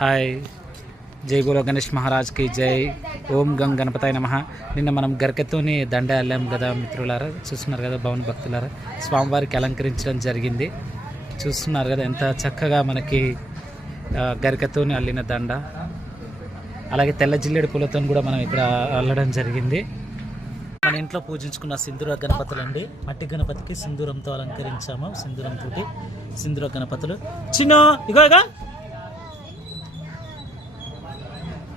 Hi. జై గోలో గణేష్ మహారాజ్కి జై. ఓం గం గణపతాయ నమ. నిన్న మనం గరికతోని దండ వెళ్ళాం కదా మిత్రులారా. చూస్తున్నారు కదా భవన్ భక్తులారా. స్వామివారికి అలంకరించడం జరిగింది. చూస్తున్నారు కదా ఎంత చక్కగా మనకి గరికతోని అల్లిన దండ. అలాగే తెల్ల జిల్లెడు పూలతో కూడా మనం ఇక్కడ అల్లడం జరిగింది. మన ఇంట్లో పూజించుకున్న సింధూర గణపతులు అండి మట్టి గణపతికి సింధూరంతో అలంకరించాము. సింధూరంతో సింధూర గణపతులు. చిన్న ఇగో ఇగో.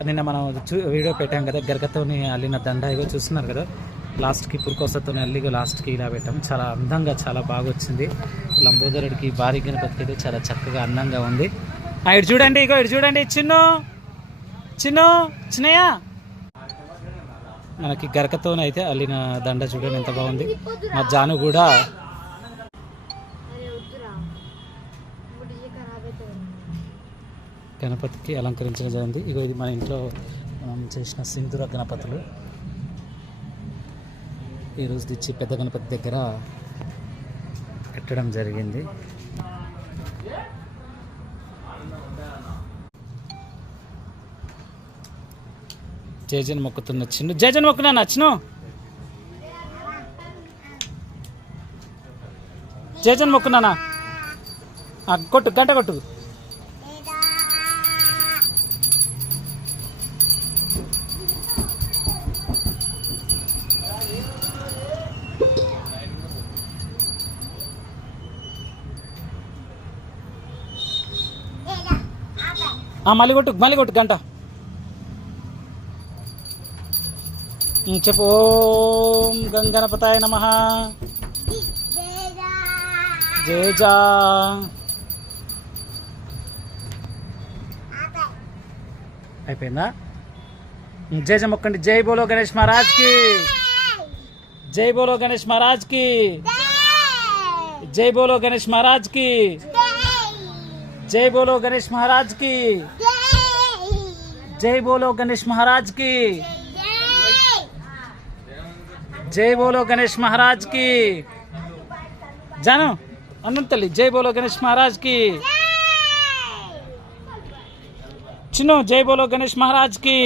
నిన్న మనం చూ వీడియో పెట్టాం కదా గరగతోని అల్లిన దండ ఇగో చూస్తున్నారు కదా? లాస్ట్కి పురుకోసతో అల్లి లాస్ట్కి ఇలా పెట్టాము చాలా అందంగా చాలా బాగా వచ్చింది. లంబోదరుడికి భారీ గణపతికి అయితే చాలా చక్కగా అందంగా ఉంది. ఆ, ఇటు చూడండి ఇగో ఇటు చూడండి చిన్ను! చిన్ను! చిన్నయ్య! మనకి గరకతోనే అయితే అల్లిన దండ చూడండి ఎంత బాగుంది. మా జాను కూడా గణపతికి అలంకరించడం జరిగింది. ఇగో ఇది మన ఇంట్లో మనం చేసిన సింధూర గణపతులు. ఈరోజు తెచ్చి పెద్ద గణపతి దగ్గర కట్టడం జరిగింది. జయజన్ మొక్కుతున్న చిన్ను. జయజన్ మొక్కునా నచ్చిన జయజన్ మొక్కున్నానా కొట్టు గంట కొట్టు. మళ్ళీ కొట్టు మళ్ళీ కొట్టు గంట. చెప్పు ఓం గంగణపతాయ నమ. జేజా అయిపోయిందా? జేజ మొక్కండి జై బోలో గణేష్ మహారాజ్కి. జై బోలో గణేష్ మహారాజ్కి. జై బోలో గణేష్ మహారాజ్కి. జై బోలో గణేష్ మహారాజ్కి జై బోలో గణేష్ మహారాజ్కి జై బోలో గణేష్ మహారాజ్కి జాను అన్నంతల్లి జై బోలో గణేష్ మహారాజ్కి చిన్న జై బోలో గణేష్ మహారాజ్కి